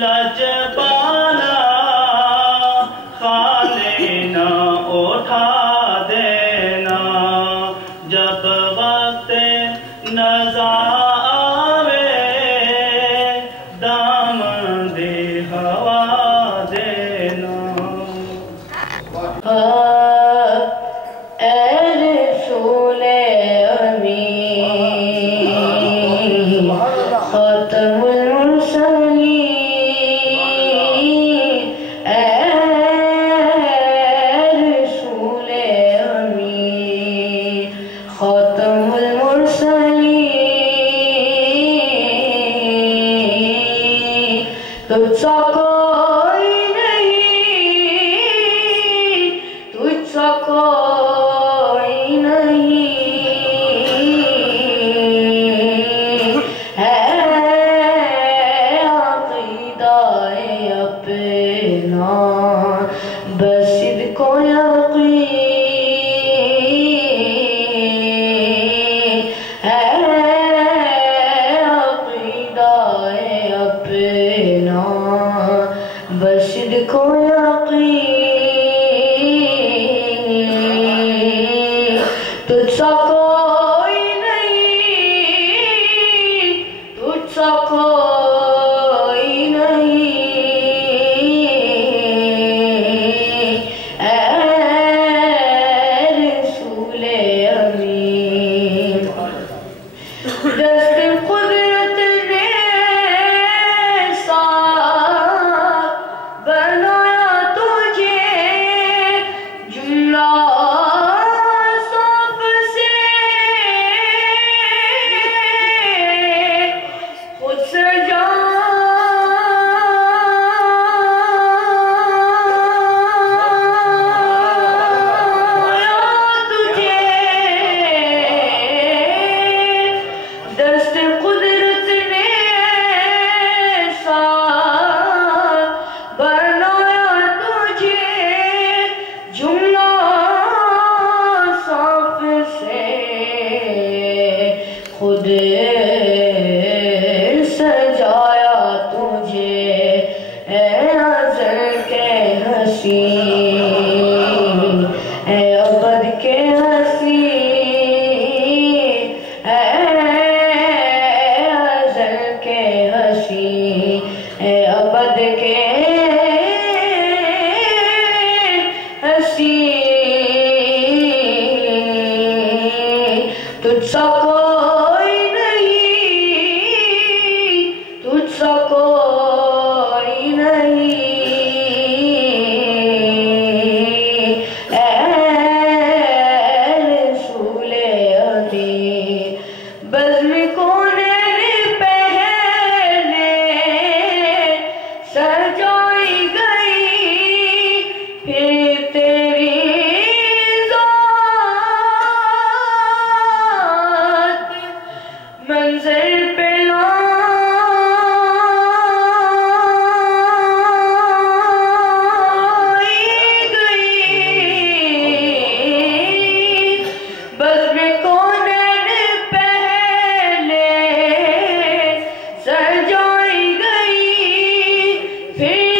لج بالا خالی نہ اٹھا دینا جب وقت نزا آوے دامن دی ہوا دینا اے رسول امین خاتم المرسلین اے رسول امین خاتم المرسلین تجھ سا کوئی نہیں تجھ سا کوئی نہیں ہے عقیدہ اپنا بس صدق و یقین ہے عقیدہ اپنا بس صدق و یقین تجھ سا کوئی نہیں تجھ سا کوئی نہیں اے رسول امین دست قدرت نے ساتھ بنایا تجھے جملہ صاف سے خود سجایا تجھے دست قدرت نے ساتھ بنایا تجھے جملہ صاف سے خود سجایا تجھے اے ازل کے حسین اے ابد کے حسین اے ازل کے حسین اے ابد کے حسین تجھ سا کوئی نہیں تجھ سا کوئی نہیں اے رسول امین بزم کونین پہلے سجائی گئی پھر تیری ذات منظر پہ لائی گئی بزم کونین پہلے سجائی گئی پھر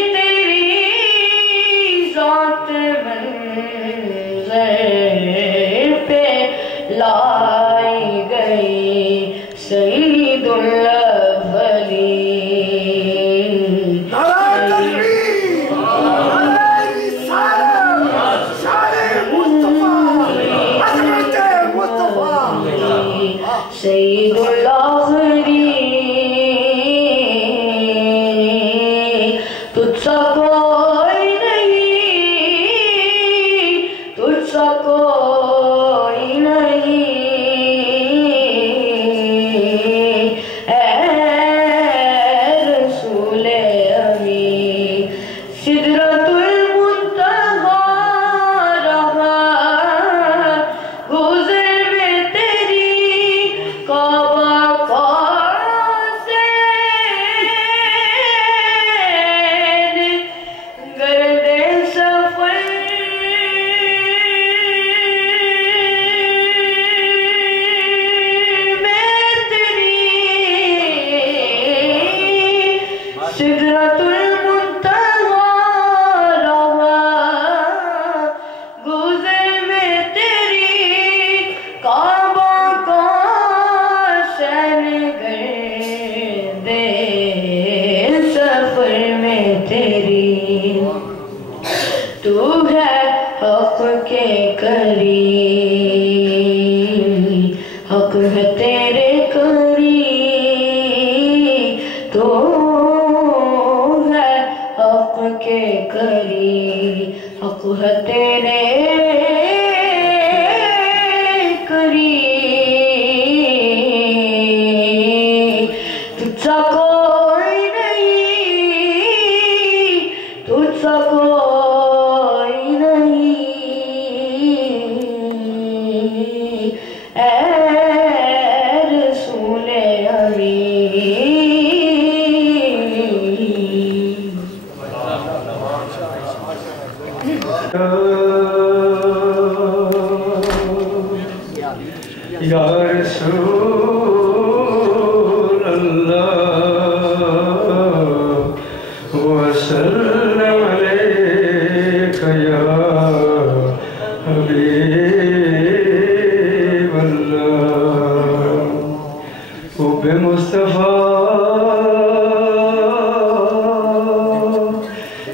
تیری تو ہے حق کے قریب حق ہے تیرے قریب تو ہے حق کے قریب حق ہے تیرے قریب تجھ سا کوئی نہیں تجھ سا کوئی نہیں اے رسول امین یا رسول اللہ وسلم علیک یا حبیب اللہ حب مصطفیٰ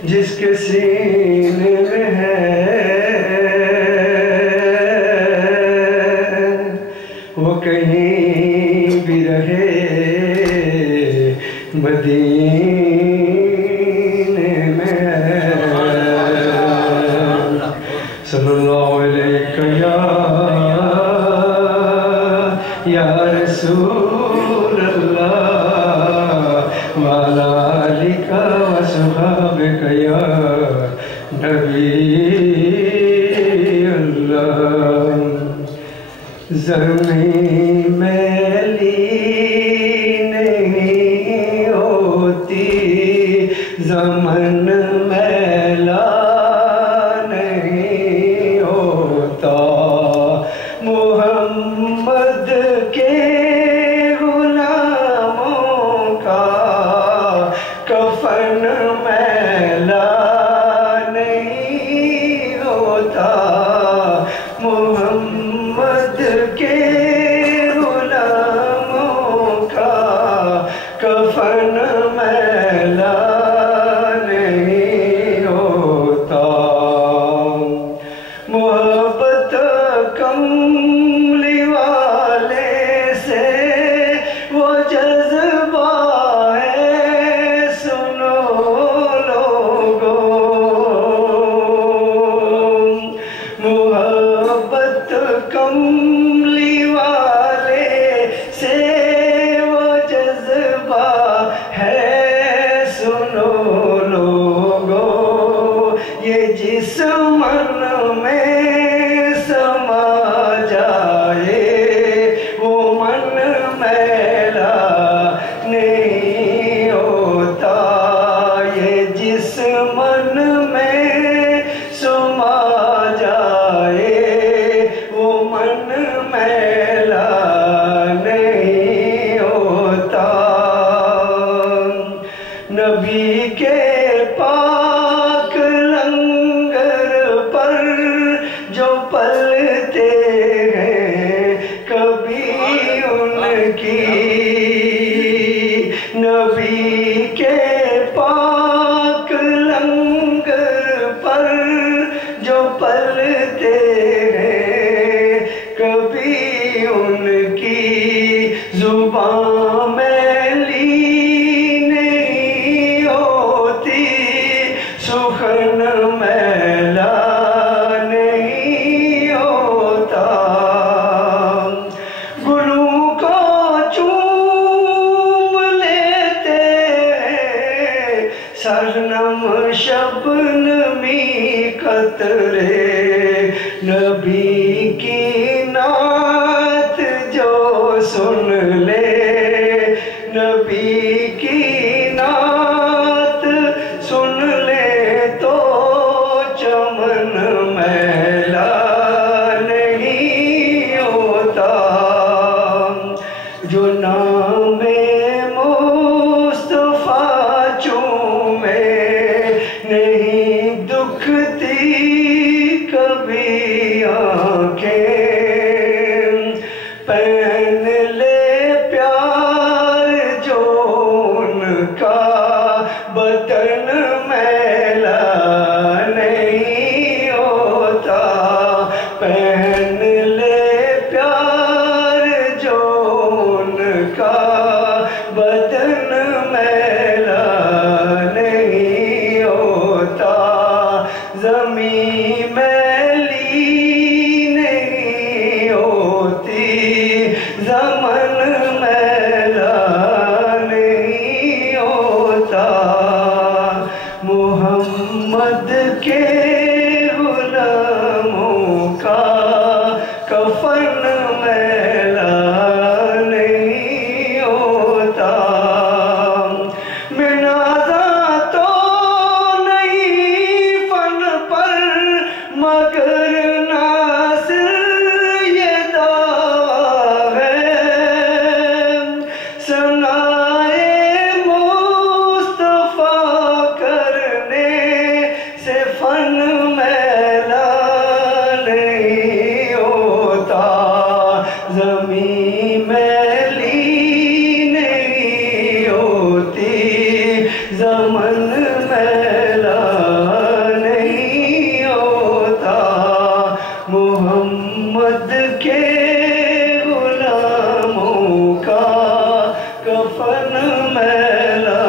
جس کے سینے میں ہے وہ کہیں بھی رہے مدینے میں صلی اللہ علیہ یا رسول اللہ وعلی آلک وصحبک یا نبی اللہ زمین میلی نہیں ہوتی زمن میلا نہیں ہوتا محمد کے غلاموں کا کفن میلا نہیں ہوتا محمد کے غلاموں کا کفن میلا نہیں ہوتا محبت کملی والے سے وہ جذبہ ہے سنو لوگوں محبت کملی والے سے وہ جذبہ ہے سنو لوگوں یہ جس من میں سما جائے وہ من میلا نہیں ہوتا یہ جس من میں سما جائے وہ من میلا نہیں ہوتا نبی کے پاک لنگر پر جو پلتے ہیں کبھی ان کی نبی کے پاک لنگر پر جو پلتے ہیں کبھی ان کی زبان میلی نہیں ہوتی سخن میلا نہیں ہوتا گلوں کو چوم لیتے ہیں شبنم شبنمی قطرے نبی کی نعت جو سن لے نبی کی نعت سن لے تو چمن میلا نہیں ہوتا جو نام مصطفیٰ چومے نہیں دکھتی کبھی آنکھیں پہن لے زمین میلی نہیں ہوتی زمن میلا نہیں ہوتا محمد کے غلاموں کا کفن میلا نہیں ہوتا منازع تو نہیں فن پر مگر ناصر یہ دعویٰ ہے ثنائے مصطفیٰ کرنے سے فن میلا نہیں ہوتا زمین میلی نہیں ہوتی زمن میلا نہیں ہوتا محمد کے غلاموں کا کفن میلا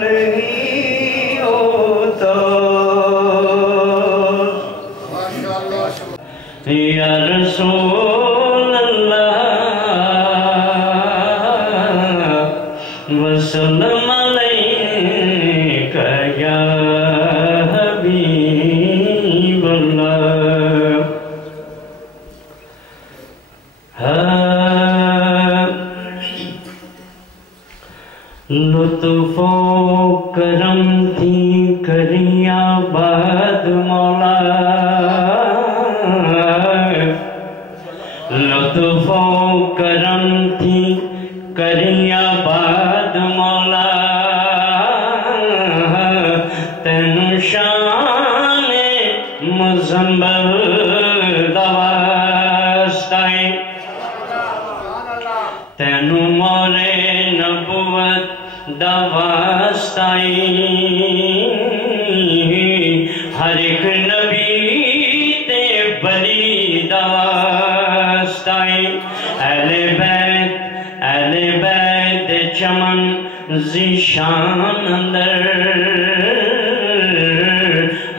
نہیں ہوتا یا رسول اللہ وسلم علیک یا حبیب اللہ لطف و کرم تھی کریا باد مولا لطف و کرم تھی کریا باد مولا تین شان مزمبل دوستائی تین مورے نبوت دوستائی ہر ایک نبی تے بلی دوستائی اہل بیت چمن ذیشان اندر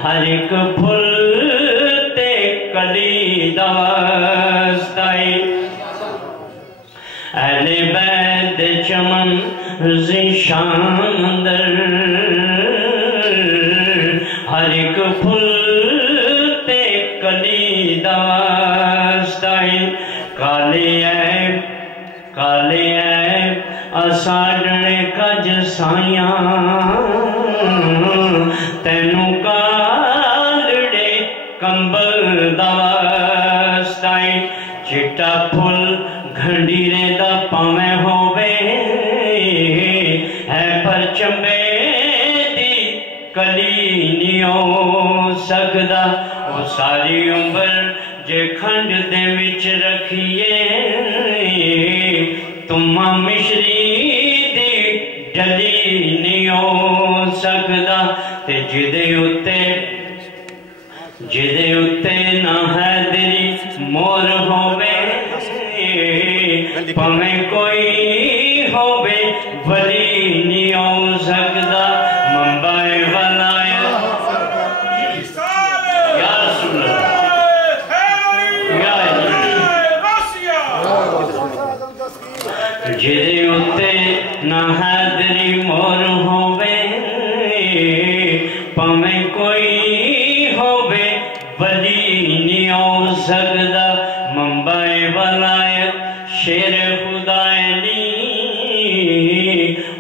ہر ایک پھل تے کلی دوستائی اہل بیت چمن ذیشان اندر ہر ایک پھل تے کلی دوستائی کالے عیب اساڑنے کج سائیاں تینوں کالڑے کمبل دوستائی چٹا پھل گھنڈیرے دا پاویں ہووے ہے پر چمبے دی کلی نہیں ہو سکدا وہ ساری عمر جے کھنڈ دے وچ رکھیے تمہاں مشری دی ڈلی نہیں ہو سکدا تے جدے اتے نہ حیدری مور ہووے پمیں کوئی ہووے ولی نہیں ہو سکدا منبع ولایت یا رسول اللہ یا جدے اتے نہ حیدری مور ہووے پمیں کوئی ہووے ولی نہیں ہو سکدا منبع ولایت شیر خدا علی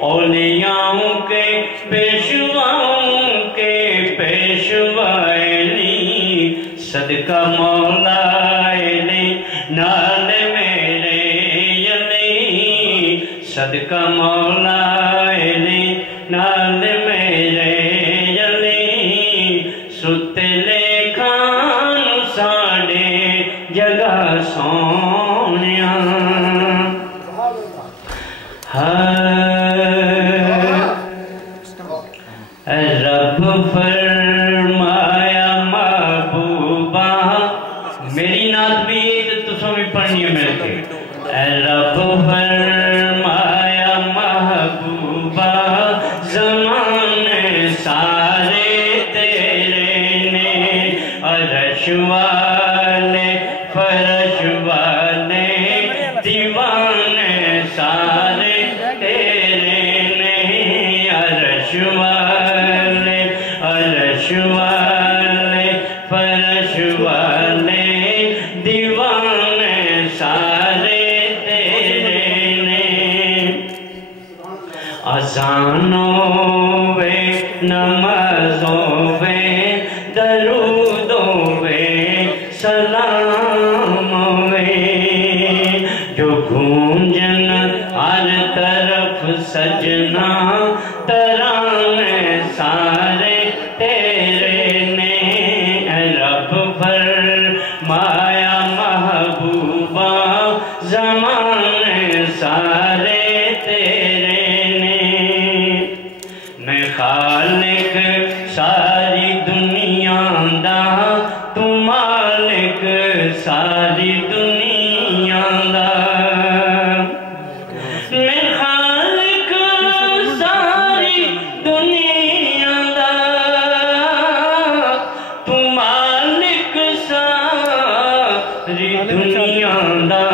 اولیاؤں کے پیشواؤں کے پیشوا علی صدقہ مولا علی نال میرے علی صدقہ مولا علی نال میرے علی ستے لے کھان ساڑے جگہ سونیاں رب فرمایا محبوبہ میری نعت بھی تسوں بھی پڑھنی ہے مل کے رب فرمایا محبوبہ زمانے سارے تیرے نے والے فرش والے دیوانے سارے تیرے نے عرش والے فرش والے دیوانے سارے تیرے نے اذانوں وے نمازوں وے درودوں وے سلام وے جو گونجن ہر طرف سجنا ترانے سارے تیرے نے اے رب فرمایا محبوبہ زمانے سارے تیرے نے میں خالق ساری دنیا دا تو مالک ساری دنیا دا میں خالق ساری دنیا دا تو مالک ساری دنیا دا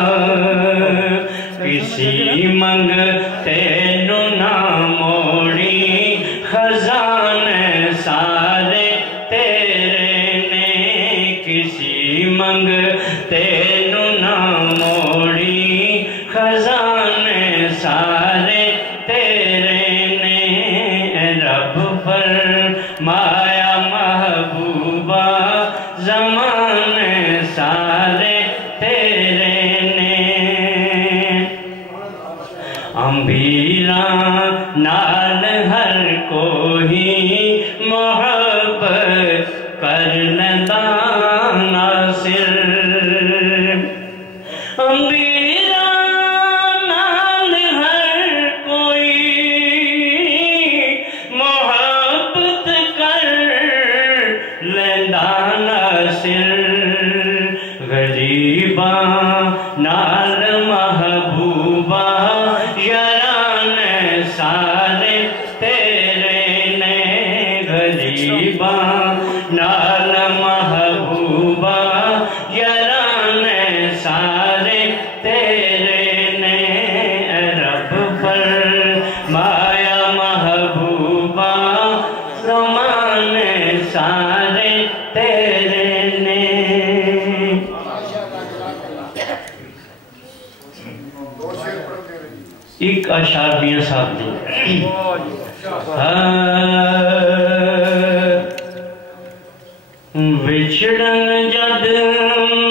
کسی منگتے نو نہ موڑی خزانے سارے تیرے نے کسی منگتے نو نہ موڑی خزانے سارے تیرے نے اے رب فرمایا محبوبہ زمانے سارے تیرے نے امبیراں نال ہر کوئی محبت کر لیندا ناصر امبیراں نال ہر کوئی محبت کر لیندا ناصر غریباں نال محبوبہ یارانے سارے تیرے نے غریباں نال محبوبہ یارانے سارے تیرے نے اے رب فرمایا محبوبہ زمانے سارے تیرے نے ایک اشعار میاں صاحب نے وچھڑن جد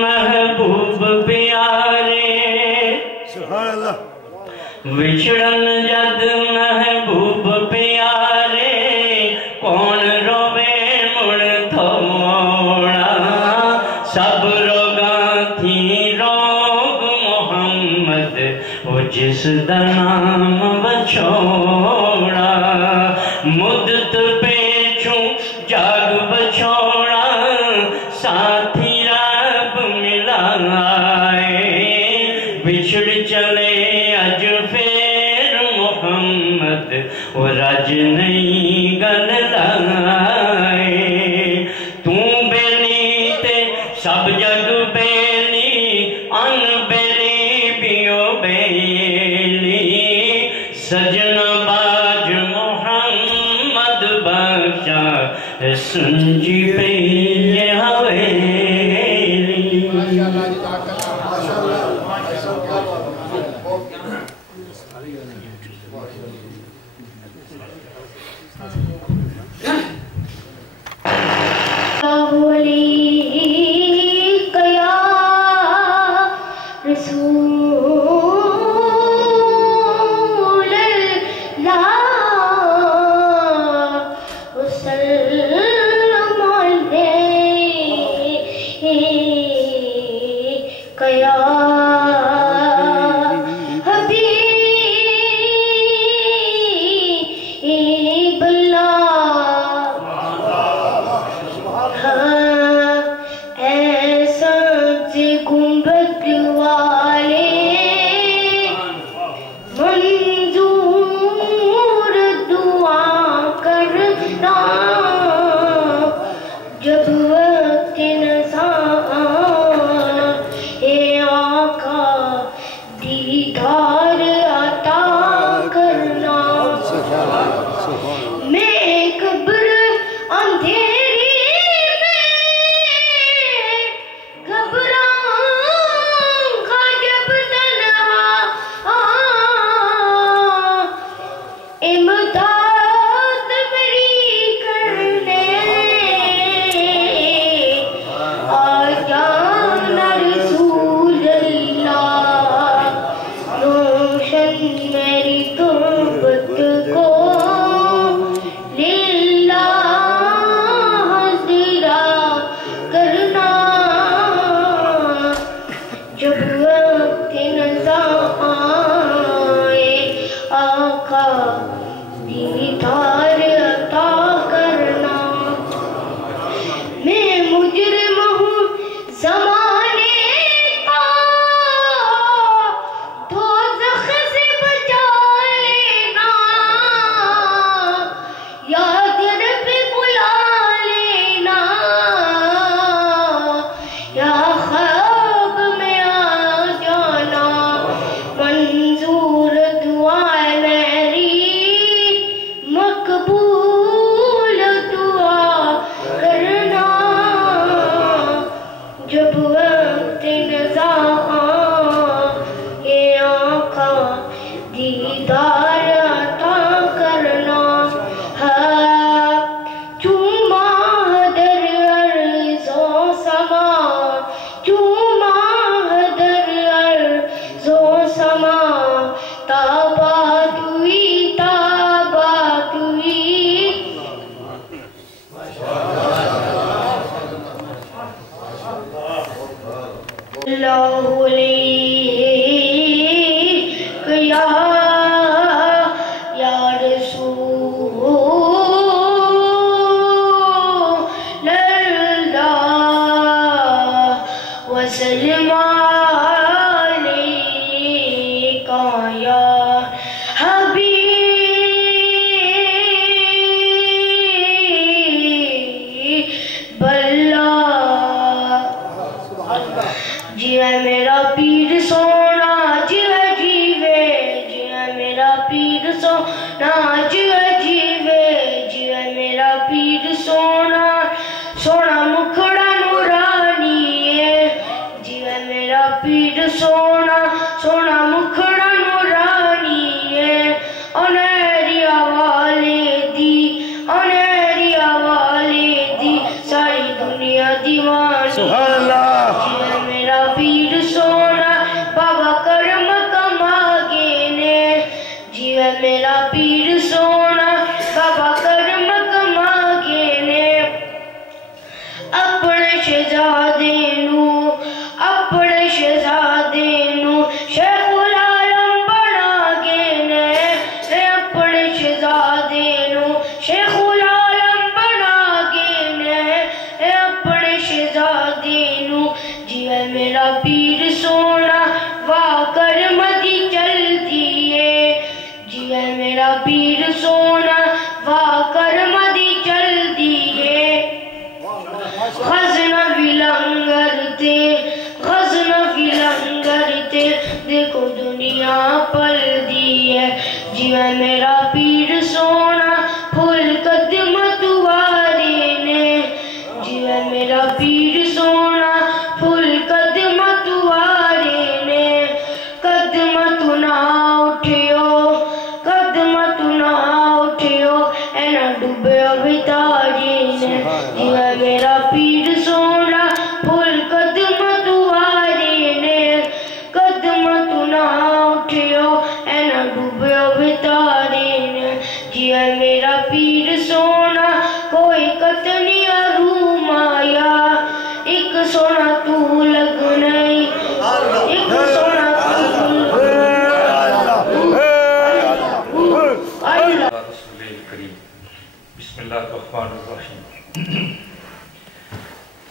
محبوب پیارے وچھڑن جد محبوب پیارے کون روے مڑ تھوڑا سب روگاں تھی روگ محمد وہ جس دا نام بچھوڑا مدت پیچھوں جاگ بچھوڑا ساتھی رب ملائے بچھڑ چلے اج پھر محمد وہ رج نہیں گل لائے توں بیلی تے سب جگ بیلی ان بیلی بیو بیلی سجن باج محمد بخشا سنجی پہ یہ حویلی منظور دعا کرتا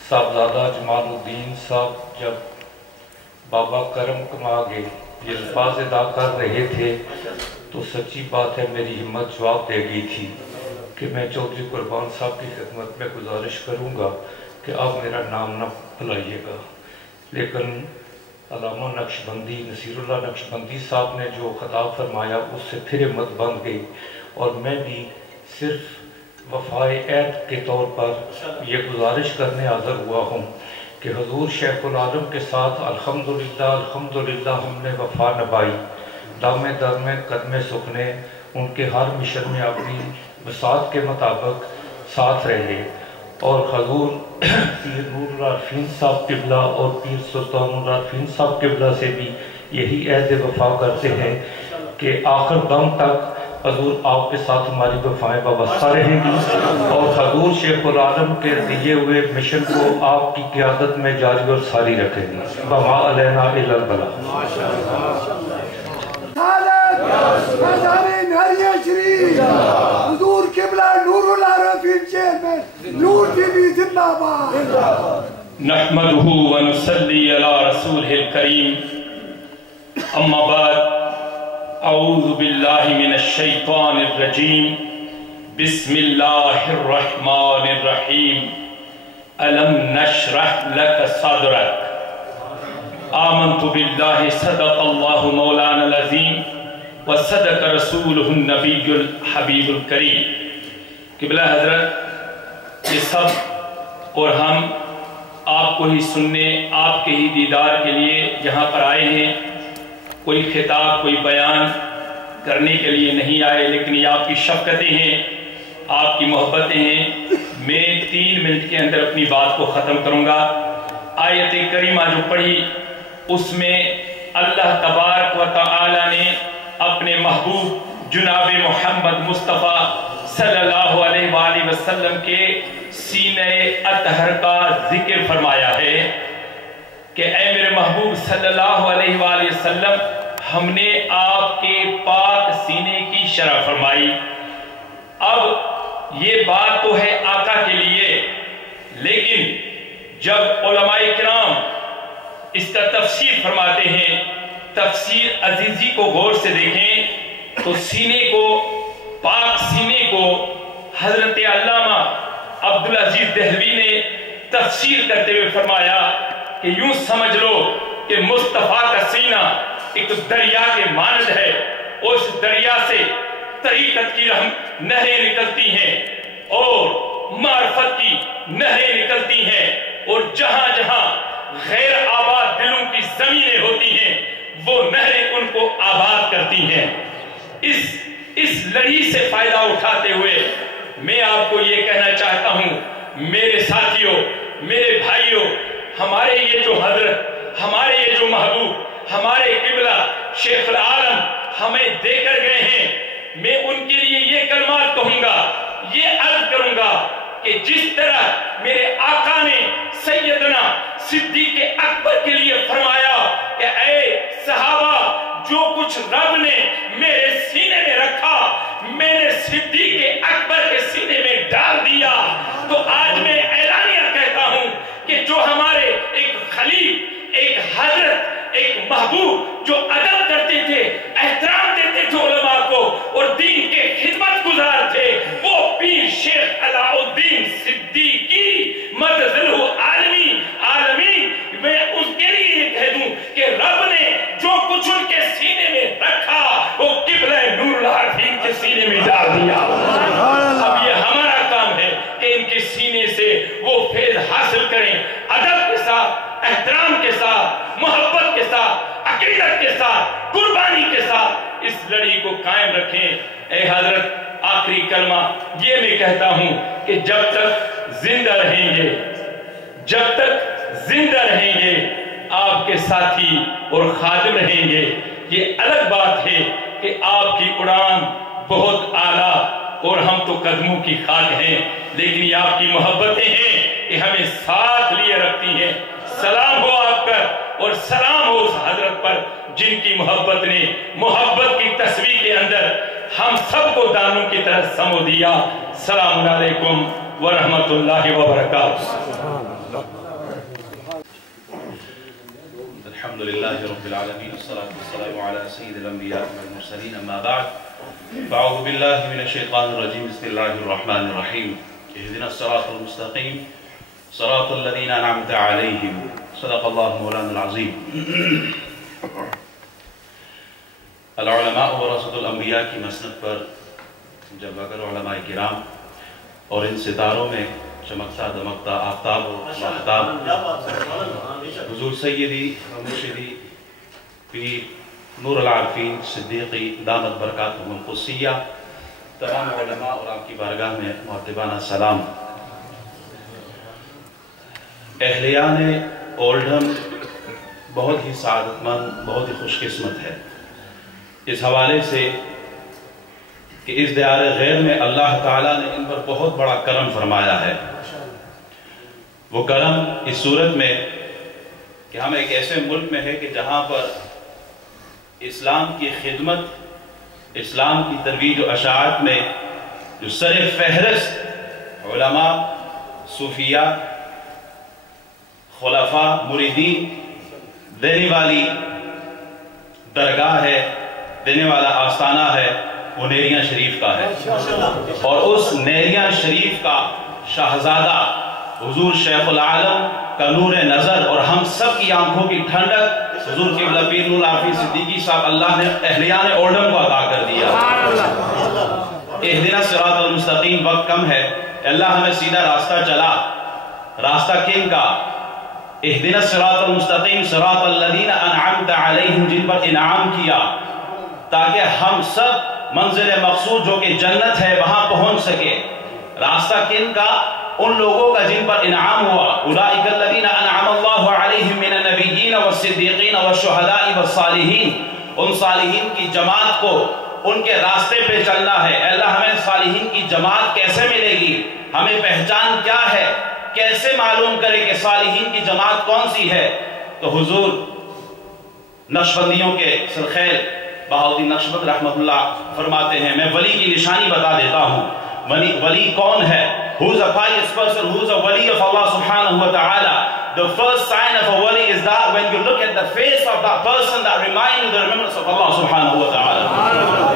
صاحبزادہ جمال الدین صاحب جب بابا کرم کما گئے یہ الفاظ ادا کر رہے تھے تو سچی بات ہے میری ہمت جواب دے گئی تھی کہ میں چودھری قربان صاحب کی خدمت میں گزارش کروں گا کہ آپ میرا نام نہ بھلائیے گا، لیکن علامہ نقشبندی نصیر اللہ نقشبندی صاحب نے جو خطاب فرمایا اس سے پھر ہمت بن گئی، اور میں بھی صرف وفائے عہد کے طور پر یہ گزارش کرنے حاضر ہوا ہوں کہ حضور شیخ العالم کے ساتھ الحمدللہ ہم نے وفا نبھائی، دام در میں قدم سکھنے ان کے ہر مشن میں اپنی وسعت کے مطابق ساتھ رہے، اور حضور پیر نور العارفین صاحب قبلہ اور پیر سلطان العارفین صاحب قبلہ سے بھی یہی عہد وفا کرتے ہیں کہ آخر دم تک حضور آپ کے ساتھ ہماری وفائیں وابستہ رہیں گی، اور حضور شیخ العالم کے دیے ہوئے مشن کو آپ کی قیادت میں جاری اور ساری رکھیں گی۔ وما علینا الا البلاغ۔ حضور قبلہ نور العارفین چیئرمین نور ٹی وی زندہ باد۔ نحمده ونصلي على رسوله الكريم، اما بعد، اعوذ باللہ من الشیطان الرجیم، بسم اللہ الرحمن الرحیم، الم نشرح لك صدرك، آمنت باللہ صدق اللہ مولانا العظیم وصدق رسولہ النبی الحبیب الکریم۔ قبلہ حضرت، یہ سب اور ہم آپ کو ہی سننے، آپ کے ہی دیدار کے لیے یہاں پر آئے ہیں، کوئی خطاب کوئی بیان کرنے کے لیے نہیں آئے، لیکن یہ آپ کی شفقتیں ہیں، آپ کی محبتیں ہیں۔ میں 3 منٹ کے اندر اپنی بات کو ختم کروں گا۔ آیت کریمہ جو پڑھی اس میں اللہ تبارک و تعالی نے اپنے محبوب جناب محمد مصطفیٰ صلی اللہ علیہ وآلہ وسلم کے سینہ اطہر کا ذکر فرمایا ہے کہ اے میرے محبوب صلی اللہ علیہ وآلہ وسلم، ہم نے آپ کے پاک سینے کی شرح فرمائی۔ اب یہ بات تو ہے آقا کے لیے، لیکن جب علماء کرام اس کا تفسیر فرماتے ہیں، تفسیر عزیزی کو غور سے دیکھیں تو سینے کو، پاک سینے کو حضرت علامہ عبدالعزیز دہلوی نے تفسیر کرتے ہوئے فرمایا کہ یوں سمجھ لو کہ مصطفیٰ کا سینہ ایک دریا کے مانند ہے، اس دریا سے طریقت کی نہریں نکلتی ہیں اور معرفت کی نہریں نکلتی ہیں، اور جہاں جہاں غیر آباد دلوں کی زمینیں ہوتی ہیں وہ نہریں ان کو آباد کرتی ہیں۔ اس لڑی سے فائدہ اٹھاتے ہوئے میں آپ کو یہ کہنا چاہتا ہوں، میرے ساتھیوں، میرے بھائیوں، ہمارے یہ جو حضرت، ہمارے یہ جو محبوب، ہمارے قبلہ شیخ العالم ہمیں دے کر گئے ہیں، میں ان کے لیے یہ کلمات کہوں گا، یہ عرض کروں گا کہ جس طرح میرے آقا نے سیدنا صدیق اکبر کے لیے فرمایا کہ اے صحابہ، جو کچھ رب نے میرے سینے میں رکھا میں نے صدیق اکبر کے سینے میں ڈال دیا، تو آج میں اعلانیہ کہتا ہوں کہ جو ہمارے ایک خلیل، ایک حضرت، ایک محبوب جو ادب کرتے تھے، احترام دیتے تھے علماء کو اور دین کے خدمت گزار تھے، وہ پیر شیخ علاء الدین صدیقی مدذلہ عالمی، میں اس کے لیے یہ کہہ دوں کہ رب نے جو کچھ ان کے سینے میں رکھا وہ قبلہ نور العارفین کے سینے میں ڈال دیا۔ اب یہ ہمارا کام ہے کہ ان کے سینے سے وہ فیض حاصل کریں، ادب کے ساتھ، احترام کے ساتھ، محبت کے ساتھ، عقیدت کے ساتھ، قربانی کے ساتھ اس لڑی کو قائم رکھیں۔ اے حضرت، آخری کلمہ یہ میں کہتا ہوں کہ جب تک زندہ رہیں گے، جب تک زندہ رہیں گے، آپ کے ساتھی اور خادم رہیں گے، یہ الگ بات ہے کہ آپ کی اڑان بہت اعلیٰ اور ہم تو قدموں کی خاک ہیں، لیکن یہ آپ کی محبتیں ہیں کہ ہمیں ساتھ لیے رکھتی ہیں۔ سلام ہو آپ پر اور سلام ہو اس حضرت پر جن کی محبت نے محبت کی تصویر کے اندر ہم سب کو دانوں کی طرح سمو دیا۔ السلام علیکم ورحمۃ اللہ وبرکاتہ۔ الحمد للہ رب العالمین، والصلاة والسلام علی سید الانبیاء والمرسلین، اما بعد فاعوذ باللہ من الشیطان الرجیم، بسم اللہ الرحمن الرحیم، اہدنا الصراط المستقیم صراط الذین انعمت علیہم، صدق اللہ مولانا العظیم۔ العلماء ورثۃ الانبیاء کی مسند پر جب اگر علماء کرام اور ان ستاروں میں چمکتا دمکتا آفتاب و ماہتاب حضور سیدی و مرشدی پیر نور العارفین صدیقی دامت برکاتہم القدسیہ، تمام علماء اور آپ کی بارگاہ میں مؤدبانہ سلام۔ اہلیان اولڈھم بہت ہی سعادت مند، بہت ہی خوش قسمت ہے اس حوالے سے کہ اس دیار غیر میں اللہ تعالیٰ نے ان پر بہت بڑا کرم فرمایا ہے۔ وہ کرم اس صورت میں کہ ہم ایک ایسے ملک میں ہے کہ جہاں پر اسلام کی خدمت، اسلام کی ترویج و اشاعت میں جو سر فہرست علماء، صوفیاء، خلفاء، مریدین دینے والی درگاہ ہے، دینے والا آستانہ ہے، وہ نیریاں شریف کا ہے، اور اس نیریاں شریف کا شہزادہ حضور شیخ العالم کا نور نظر اور ہم سب کی آنکھوں کی ٹھنڈک حضور قبلہ پیر نور العارفین صدیقی صاحب اللہ نے اہلیان اولڈھم کو عطا کر دیا۔ اہدنا الصراط المستقیم، وقت کم ہے، اللہ ہمیں سیدھا راستہ چلا۔ راستہ کن کا؟ اہدنا الصراط المستقیم صراط الذین انعمت علیہم، جن پر انعام کیا، تاکہ ہم سب منزل مقصود جو کہ جنت ہے وہاں پہنچ سکے۔ راستہ کن کا؟ ان لوگوں کا جن پر انعام ہوا، اولئک الذین انعم اللہ علیہم من النبیین والصدیقین والشہداء والصالحین، ان صالحین کی جماعت کو، ان کے راستے پہ چلنا ہے۔ اے اللہ ہمیں صالحین کی جماعت کیسے ملے گی، ہمیں پہچان کیا ہے، کیسے معلوم کرے کہ صالحین کی جماعت کون سی ہے؟ تو حضور نقشبندیوں کے سرخیل بہاؤالدین نقشبند رحمۃ اللہ فرماتے ہیں، میں ولی کی نشانی بتا دیتا ہوں۔ ولی کون ہے؟ Who is a pious person? Who is a wali of Allah subhanahu wa ta'ala? The first sign of a wali is that when you look at the face of that person, that reminds you the remembrance of Allah subhanahu wa ta'ala.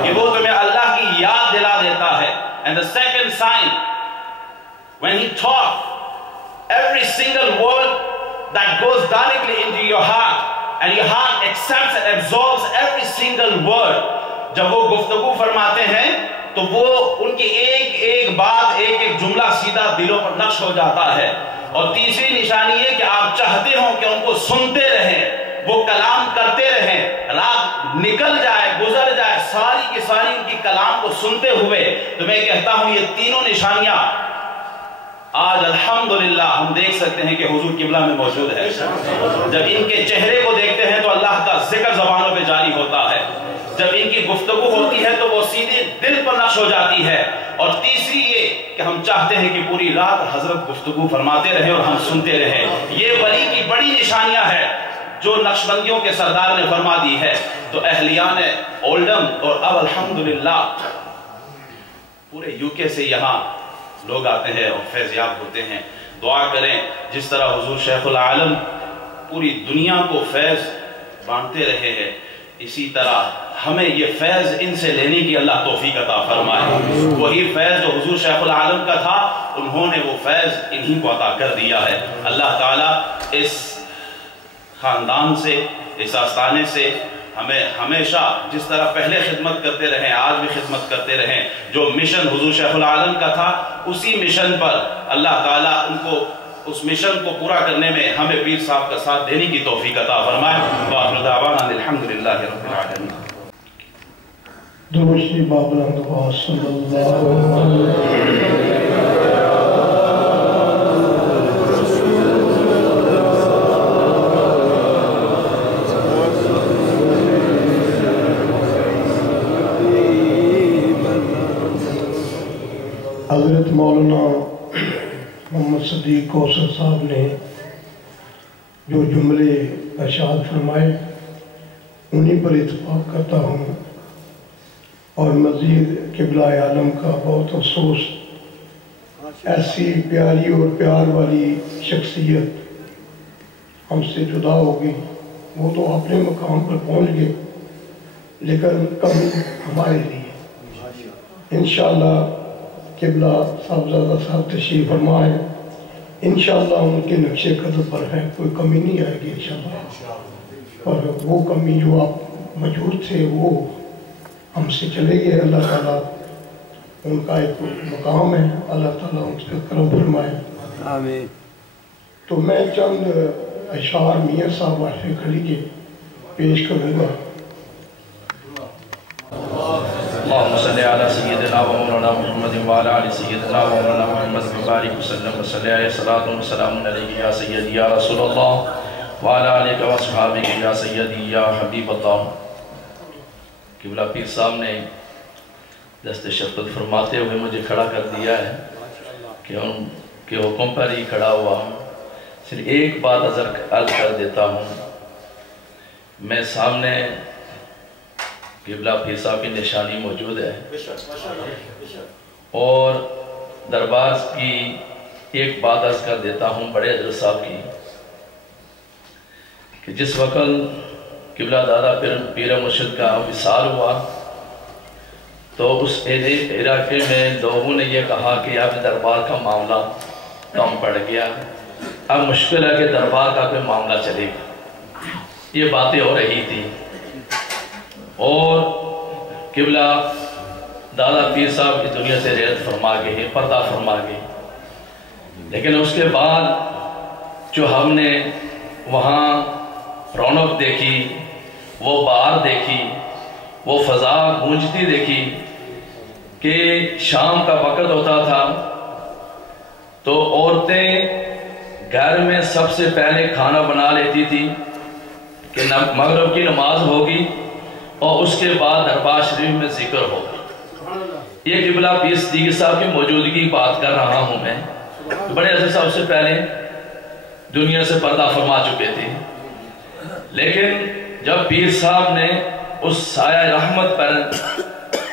کہ وہ تمہیں اللہ کی یاد دلا دیتا ہے۔ And the second sign, when he talks, every single word that goes directly into your heart, and your heart accepts and absorbs every single word. جب وہ گفتگو فرماتے ہیں تو وہ ان کی ایک ایک بات، ایک ایک جملہ سیدھا دلوں پر نقش ہو جاتا ہے۔ اور تیسری نشانی یہ کہ آپ چاہتے ہوں کہ ان کو سنتے رہیں، وہ کلام کرتے رہیں، رات نکل جائے، گزر جائے، ساری کی ساری ان کی کلام کو سنتے ہوئے۔ تو میں کہتا ہوں یہ تینوں نشانیاں آج الحمدللہ ہم دیکھ سکتے ہیں کہ حضور قبلہ میں موجود ہے۔ جب ان کے چہرے کو دیکھتے ہیں تو اللہ کا ذکر زبانوں پہ جاری ہوتا ہے، جب ان کی گفتگو ہوتی ہے تو وہ سیدھے دل پر نقش ہو جاتی ہے۔ اور تیسری یہ کہ ہم چاہتے ہیں کہ پوری رات حضرت گفتگو فرماتے رہیں اور ہم سنتے رہیں۔ یہ ولی کی بڑی نشانیاں ہیں جو نقشبندیوں کے سردار نے فرما دی ہے۔ تو اہلیان اولڈم اور اب الحمدللہ پورے یو کے سے یہاں لوگ آتے ہیں اور فیض یاب ہوتے ہیں۔ دعا کریں جس طرح حضور شیخ العالم پوری دنیا کو فیض بانٹتے رہے ہیں، اسی طرح ہمیں یہ فیض ان سے لینے کی اللہ توفیق عطا فرمائے۔ وہی فیض جو حضور شیخ العالم کا تھا انہوں نے وہ فیض انہی کو عطا کر دیا ہے۔ اللہ تعالیٰ اس خاندان سے، اس آستانے سے ہمیں ہمیشہ جس طرح پہلے خدمت کرتے رہیں آج بھی خدمت کرتے رہیں۔ جو مشن حضور شیخ العالم کا تھا اسی مشن پر اللہ تعالیٰ ان کو اس مشن کو پورا کرنے میں ہمیں پیر صاحب کا ساتھ دینے کی توفیق عطا فرمائے۔ وآخر دعوانا الحمدللہ رب العالمین۔ درشی بابلند صلی اللہ علیہ حضرت مولانا محمد صدیق کوثر صاحب نے جو جملے ارشاد فرمائے انہی پر اتفاق کرتا ہوں، اور مزید قبلہ عالم کا بہت افسوس، ایسی پیاری اور پیار والی شخصیت ہم سے جدا ہوگی۔ وہ تو اپنے مقام پر پہنچ گئے لیکن کبھی ہمارے لیے انشاءاللہ قبلہ صاحبزادہ صاحب تشریف فرمائیں، انشاءاللہ ان کے نقش قدم پر ہے، کوئی کمی نہیں آئے گی انشاءاللہ۔ اور وہ کمی جو آپ موجود تھے وہ ہم سے چلے گئے، اللہ تعالیٰ ان کا ایک مقام ہے، اللہ تعالیٰ ان سے کرم فرمائے آمین۔ تو میں چند اشعار میاں صاحب عارف کھڑی کے پیش کروں گا۔ اللهم صل على سيدنا ومولانا محمد وعلى آل سيدنا ومولانا محمد وبارك وسلم وصل عليه صلاة وسلام عليك يا سيدي يا رسول الله وعلى آلك وأصحابك يا سيدي يا حبيب الله۔ قبلہ پیر صاحب نے دست شفقت فرماتے ہوئے مجھے کھڑا کر دیا ہے کہ ان کے حکم پر ہی کھڑا ہوا ہوں۔ صرف ایک بات عرض کر دیتا ہوں، میں سامنے قبلہ پیر صاحب کی نشانی موجود ہے اور دربار کی ایک بات عرض کر دیتا ہوں بڑے حضرت صاحب کی، کہ جس وقت قبلہ دادا پیر مرشد کا وصال ہوا تو اس علاقے میں لوگوں نے یہ کہا کہ اب دربار کا معاملہ کم پڑ گیا، اب مشکل ہے کہ دربار کا کوئی معاملہ چلے گا، یہ باتیں ہو رہی تھی۔ اور قبلہ دادا پیر صاحب کی دنیا سے رحلت فرما گئے، پردہ فرما گئے، لیکن اس کے بعد جو ہم نے وہاں رونق دیکھی، وہ بہار دیکھی، وہ فضا گونجتی دیکھی کہ شام کا وقت ہوتا تھا تو عورتیں گھر میں سب سے پہلے کھانا بنا لیتی تھی کہ مغرب کی نماز ہوگی اور اس کے بعد دربار شریف میں ذکر ہوگا۔ یہ قبلہ پیر صدیقی صاحب کی موجودگی بات کر رہا ہوں میں۔ بڑے عزیز صاحب سے پہلے دنیا سے پردہ فرما چکے تھے، لیکن جب پیر صاحب نے اس سایہ رحمت پر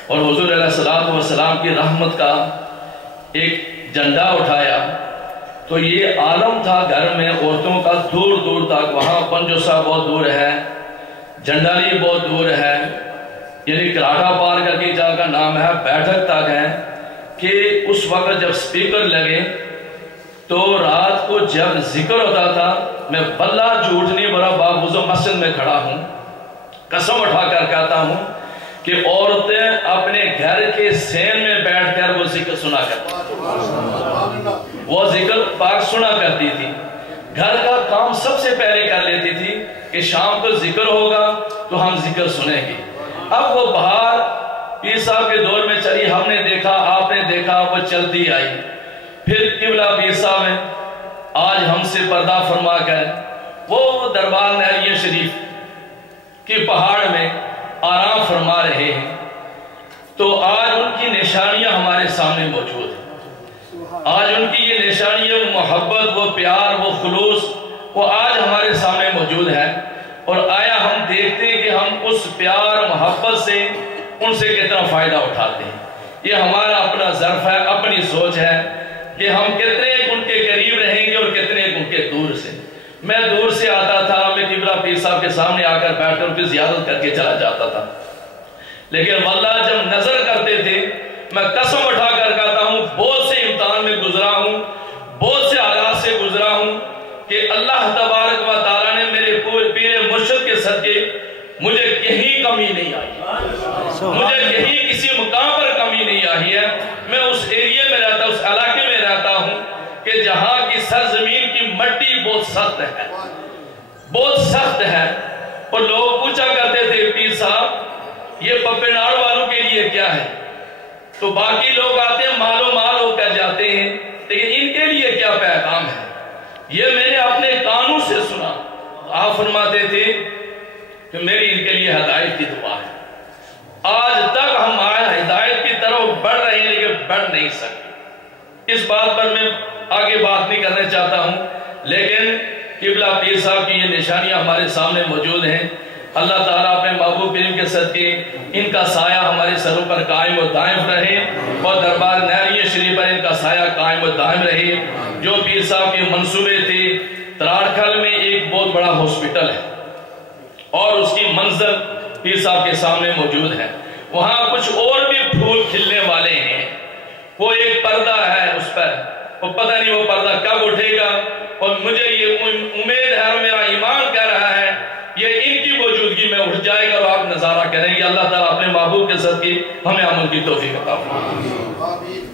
اور حضور علیہ السلام کی رحمت کا ایک جھنڈا اٹھایا تو یہ عالم تھا گھر میں عورتوں کا دور دور تک، وہاں پنجو صاحب بہت دور ہے، جنڈالی بہت دور ہے، یعنی کراٹا پار کی جگہ کا نام ہے، بیٹھک تک ہے کہ اس وقت جب سپیکر لگے تو رات کو جب ذکر ہوتا تھا، میں بلہ جھوٹ نہیں بڑا بابوزو مسجد میں کھڑا ہوں، قسم اٹھا کر کہتا ہوں کہ عورتیں اپنے گھر کے سین میں بیٹھ کر وہ ذکر سنا کرتی تھی، وہ ذکر پاک سنا کرتی تھی، گھر کا کام سب سے پہلے کر لیتی تھی کہ شام کو ذکر ہوگا تو ہم ذکر سنیں گے۔ اب وہ بہار پیر صاحب کے دور میں چلی، ہم نے دیکھا، آپ نے دیکھا، وہ چلتی آئی، پھر قبلہ پیر صاحب ہیں آج ہم سے پردہ فرما کر وہ دربار نہریہ شریف کی پہاڑ میں آرام فرما رہے ہیں، تو آج ان کی نشانیاں ہمارے سامنے موجود ہیں۔ آج ان کی یہ نشانیاں، وہ محبت، وہ پیار، وہ خلوص، وہ آج ہمارے سامنے موجود ہے، اور آیا ہم دیکھتے ہیں کہ ہم اس پیار محبت سے ان سے کتنا فائدہ اٹھاتے ہیں۔ یہ ہمارا اپنا ظرف ہے، اپنی سوچ ہے کہ ہم کتنے ان کے قریب رہیں گے اور کتنے ان کے دور سے۔ میں دور سے آتا تھا، میں قبلہ پیر صاحب کے سامنے آ کر بیٹھ کر ان کی زیارت کر کے چلا جاتا تھا، لیکن واللہ جب نظر کرتے تھے میں قسم اٹھا کر کہتا ہوں بہت سے امتحان میں گزرا ہوں، بہت سے حالات سے گزرا ہوں کہ اللہ تبارک و تعالیٰ نے میرے پیر مرشد کے صدقے مجھے کہیں کمی نہیں آئی، مجھے کہیں کسی مقام پر کمی نہیں آئی ہے۔ میں اس ایریے میں رہتا ہوں، اس علاقے میں رہتا ہوں کہ جہاں کی سرزمین کی مٹی بہت سخت ہے، بہت سخت ہے، اور لوگ پوچھا کرتے تھے پیر صاحب یہ پپے ناڑ والوں کے لیے کیا ہے، تو باقی لوگ آتے ہیں مال و مال ہو کر جاتے ہیں، لیکن ان کے لیے کیا پیغام ہے یہ میں نے اپنے کانوں سے سنا۔ آپ فرماتے تھے کہ میری ان کے لیے ہدایت کی دعا ہے۔ آج تک ہم ہدایت کی طرف بڑھ رہے ہیں لیکن بڑھ نہیں سکتے۔ اس بات پر میں آگے بات نہیں کرنا چاہتا ہوں، لیکن قبلہ پیر صاحب کی یہ نشانیاں ہمارے سامنے موجود ہیں۔ اللہ تعالیٰ اپنے محبوب کریم کے صدقے ان کا سایہ ہمارے سروں پر قائم و دائم رہے، اور دربار نہریہ شریف پر ان کا سایہ قائم و دائم رہے۔ جو پیر صاحب کے منصوبے تھے، تراڑکھل میں ایک بہت بڑا ہاسپٹل ہے اور اس کی منظر پیر صاحب کے سامنے موجود ہے، وہاں کچھ اور بھی پھول کھلنے والے ہیں، وہ ایک پردہ ہے اس پر، وہ پتہ نہیں وہ پردہ کب اٹھے گا، اور مجھے یہ امید ہے اور میرا ایمان کہہ رہا ہے یہ ان کی موجودگی میں اٹھ جائے گا اور آپ نظارہ کریں گے۔ اللہ تعالیٰ اپنے محبوب کے صدقے ہمیں عمل کی توفیق عطا فرمائے۔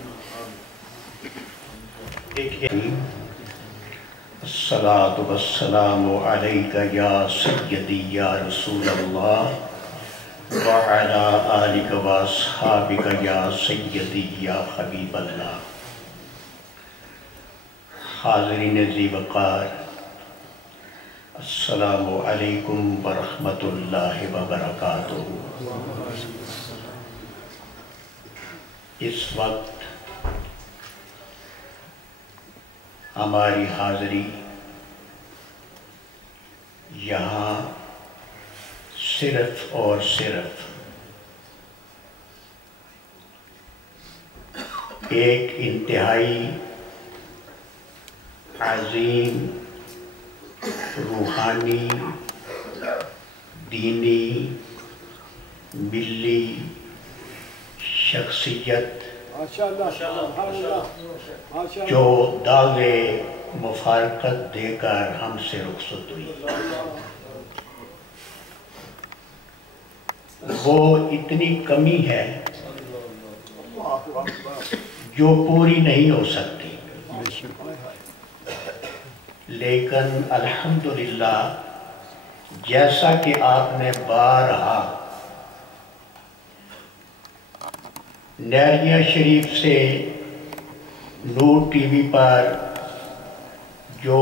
الصلاۃ والسلام علیک یا سیدی یا رسول اللہ وعلی آلک و اصحابک یا سیدی یا حبیب اللہ۔ حاضرین ذی وقار، السلام علیکم ورحمۃ اللہ وبرکاتہ۔ اس وقت ہماری حاضری یہاں صرف اور صرف ایک انتہائی عظیم روحانی، دینی، ملی شخصیت جو داغ مفارقت دے کر ہم سے رخصت ہوئی، وہ اتنی کمی ہے جو پوری نہیں ہو سکتی، لیکن الحمدللہ جیسا کہ آپ نے بارہا نہریہ شریف سے نور ٹی وی پر جو